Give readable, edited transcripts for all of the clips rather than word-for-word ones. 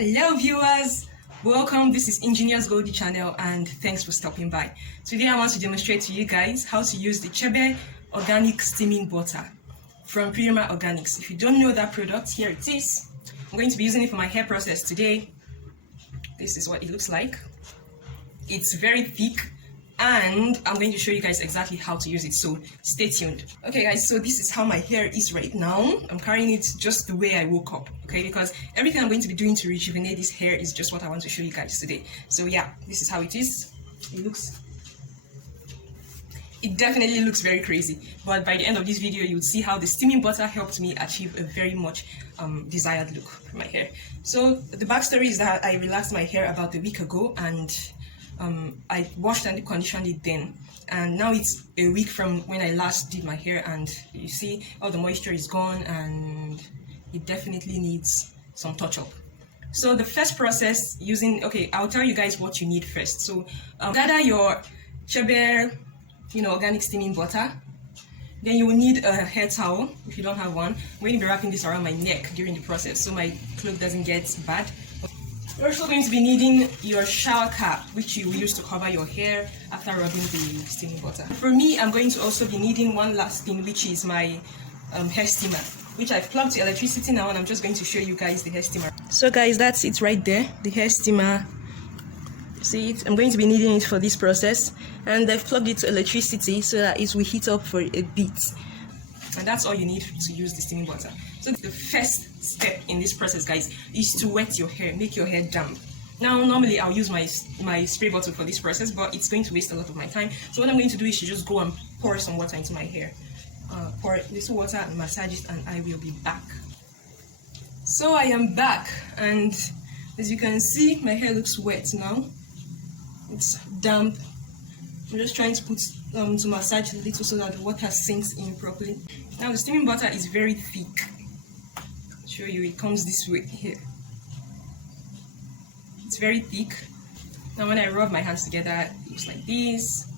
Hello viewers, welcome. This is Ingenious Goldie channel and thanks for stopping by. Today I want to demonstrate to you guys how to use the Purima Organics Steaming Butter from Purima Organics. If you don't know that product, here it is. I'm going to be using it for my hair process today. This is what it looks like. It's very thick and I'm going to show you guys exactly how to use it, so stay tuned. Okay guys, so this is how my hair is right now. I'm carrying it just the way I woke up, okay, because everything I'm going to be doing to rejuvenate this hair is just what I want to show you guys today. So yeah, this is how it is. It definitely looks very crazy, but by the end of this video you would see how the steaming butter helped me achieve a very much desired look for my hair. So the backstory is that I relaxed my hair about a week ago and I washed and conditioned it then, and now it's a week from when I last did my hair, and you see all the moisture is gone and it definitely needs some touch up. So the first process I'll tell you guys what you need first. So gather your Purima organic steaming butter. Then you will need a hair towel if you don't have one. I'm going to be wrapping this around my neck during the process so my cloth doesn't get bad. You're also going to be needing your shower cap, which you will use to cover your hair after rubbing the steaming butter. For me, I'm going to also be needing one last thing, which is my hair steamer, which I've plugged to electricity now, and I'm just going to show you guys the hair steamer. So guys, that's it right there, the hair steamer. See it? I'm going to be needing it for this process, and I've plugged it to electricity so that it will heat up for a bit. And that's all you need to use the steaming butter. So the first step in this process, guys, is to wet your hair, make your hair damp. Now, normally I'll use my spray bottle for this process, but it's going to waste a lot of my time. So what I'm going to do is to just go and pour some water into my hair. Pour a little water and massage it, and I will be back. So I am back, and as you can see, my hair looks wet now. It's damp. I'm just trying to put to massage a little so that the water sinks in properly. Now the steaming butter is very thick. I'll show you, it comes this way here. It's very thick. Now when I rub my hands together, it looks like this,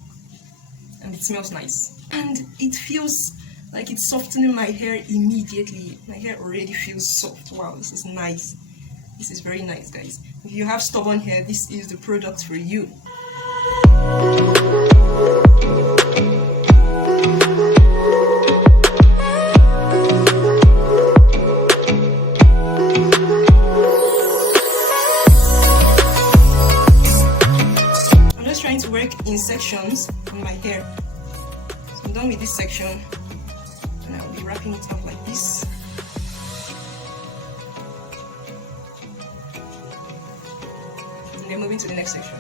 and it smells nice. And it feels like it's softening my hair immediately. My hair already feels soft. Wow, this is nice. This is very nice, guys. If you have stubborn hair, this is the product for you. I'm just trying to work in sections in my hair. So I'm done with this section, and I'll be wrapping it up like this. And then moving to the next section.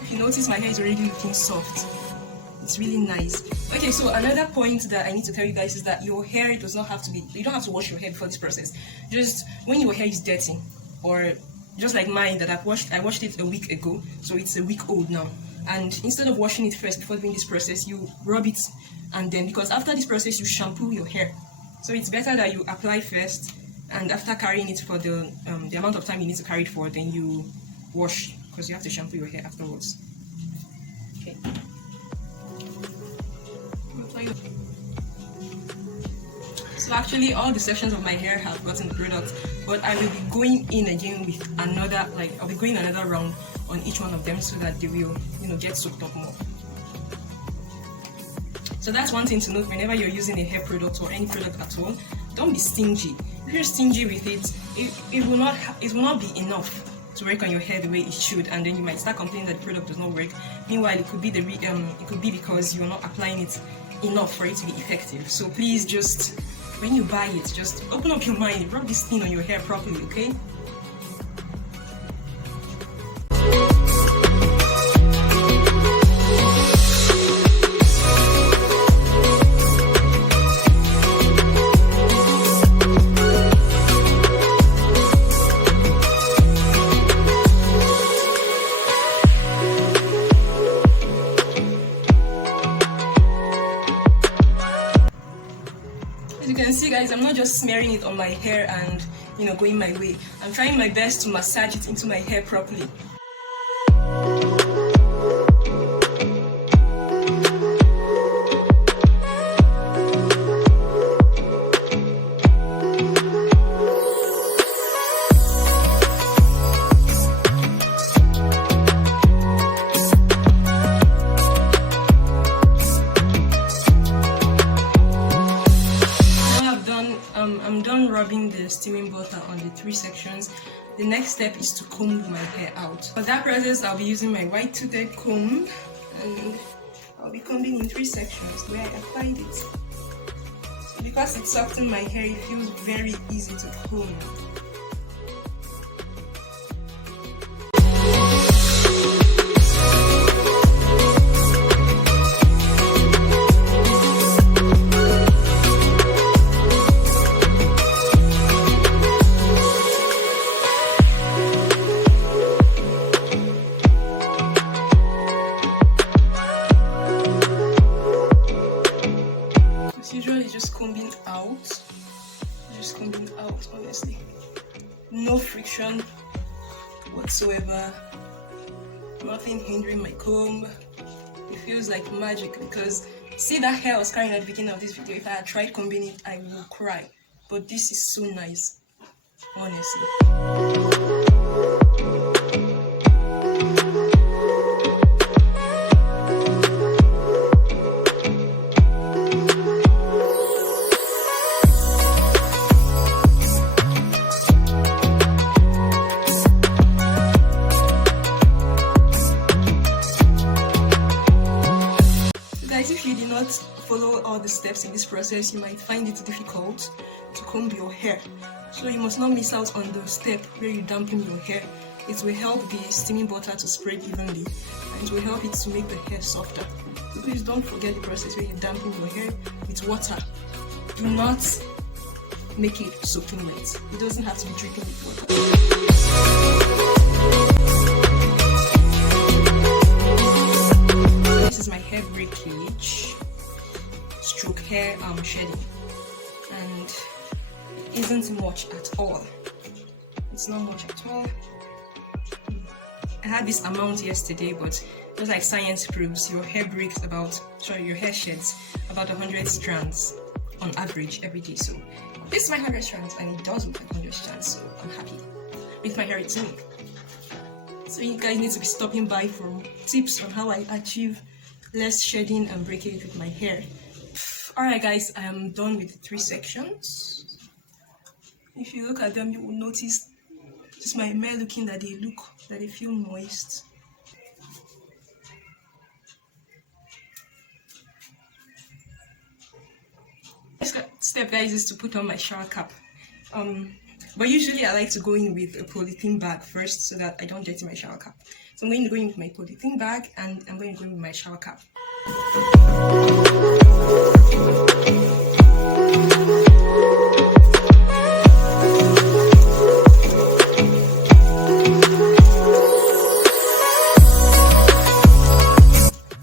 If you notice, my hair is already looking soft. It's really nice. Okay, so another point that I need to tell you guys is that your hair does not have to be, you don't have to wash your hair before this process. Just when your hair is dirty, or just like mine that I washed it a week ago, so it's a week old now. And instead of washing it first before doing this process, you rub it, and then, because after this process you shampoo your hair. So it's better that you apply first, and after carrying it for the amount of time you need to carry it for, then you wash, because you have to shampoo your hair afterwards. Okay. So actually all the sections of my hair have gotten the product, but I will be going in again with another, I'll be going another round on each one of them so that they will, get soaked up more. So that's one thing to note whenever you're using a hair product or any product at all. Don't be stingy. If you're stingy with it will not be enough to work on your hair the way it should, and then you might start complaining that the product does not work. Meanwhile, it could be because you're not applying it enough for it to be effective. So please, just when you buy it, just open up your mind, rub this thing on your hair properly, okay? As you can see, guys, I'm not just smearing it on my hair and going my way. I'm trying my best to massage it into my hair properly. steaming butter on the 3 sections. The next step is to comb my hair out. For that process, I'll be using my white toothed comb, and I'll be combing in 3 sections where I applied it. So because it softened my hair, it feels very easy to comb. Usually just combing out, honestly. No friction whatsoever, nothing hindering my comb. It feels like magic because see that hair I was carrying at the beginning of this video. If I had tried combing it, I would cry. But this is so nice, honestly. If you did not follow all the steps in this process, you might find it difficult to comb your hair. So you must not miss out on the step where you dampen your hair. It will help the steaming butter to spread evenly, and it will help it to make the hair softer. So please don't forget the process where you dampen your hair with water. Do not make it soaking wet. It doesn't have to be dripping with water. This is my hair breakage stroke hair shedding, and it isn't much at all. It's not much at all. I had this amount yesterday, but just like science proves, your hair sheds about 100 strands on average every day. So this is my 100 strands, and it does look like 100 strands, so I'm happy with my hair routine. So you guys need to be stopping by for tips on how I achieve less shedding and breakage with my hair. Alright guys, I am done with the 3 sections. If you look at them, you will notice just my hair looking that they feel moist. Next step guys is to put on my shower cap. But usually I like to go in with a polythene bag first so that I don't dirty my shower cap. So I'm going to go in with my polythene bag, and I'm going to go in with my shower cap.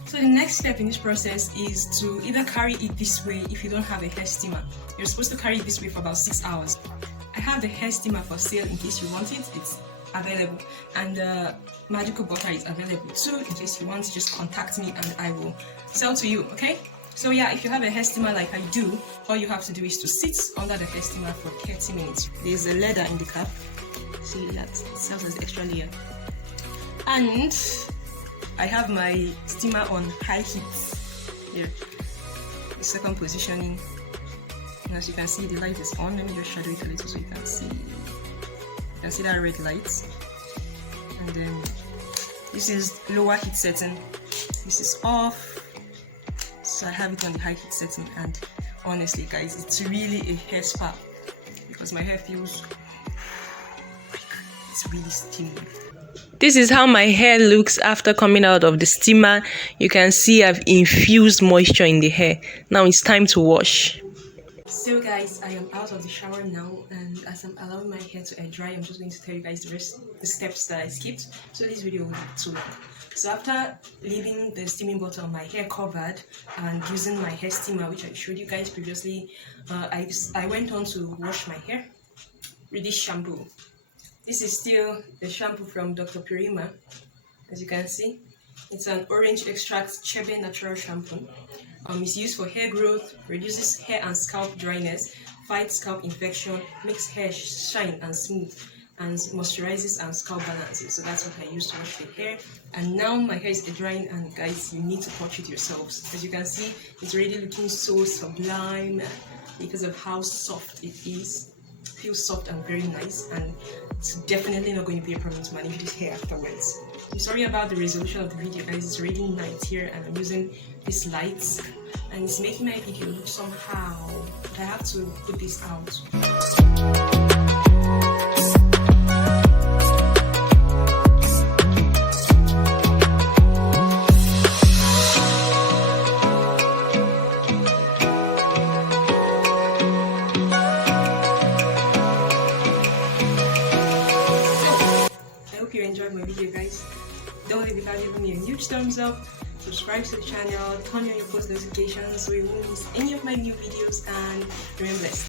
So the next step in this process is to either carry it this way if you don't have a hair steamer. You're supposed to carry it this way for about 6 hours. I have the hair steamer for sale in case you want it. It's available, and the magical butter is available too. In case you want to, just contact me and I will sell to you. Okay, so yeah, if you have a hair steamer like I do, all you have to do is to sit under the hair steamer for 30 minutes. There's a leather in the cap, see that serves as the extra layer, and I have my steamer on high heat here, the second positioning. And as you can see, the light is on. Let me just shadow it a little so you can see. You can see that red light. And then this is lower heat setting. This is off. So I have it on the high heat setting. And honestly, guys, it's really a hair spa because my hair feels like it's really steamy. This is how my hair looks after coming out of the steamer. You can see I've infused moisture in the hair. Now it's time to wash. So guys, I am out of the shower now, and as I'm allowing my hair to air dry, I'm just going to tell you guys the steps that I skipped. So this video will be too long. So after leaving the steaming butter on my hair covered and using my hair steamer, which I showed you guys previously, I went on to wash my hair with this shampoo. This is still the shampoo from Dr. Purima, as you can see. It's an orange extract chebe natural shampoo. It's used for hair growth, reduces hair and scalp dryness, fights scalp infection, makes hair shine and smooth, and moisturizes and scalp balances. So that's what I use to wash the hair. And now my hair is drying, and guys, you need to touch it yourselves. As you can see, it's already looking so sublime because of how soft it is. feels soft and very nice, and it's definitely not going to be a problem to manage this hair afterwards. I'm sorry about the resolution of the video, guys. It's already night here and I'm using these lights and it's making my video look somehow, but I have to put this out. You enjoyed my video, guys. Don't leave without giving me a huge thumbs up, subscribe to the channel, turn on your post notifications so you won't miss any of my new videos, and remain blessed.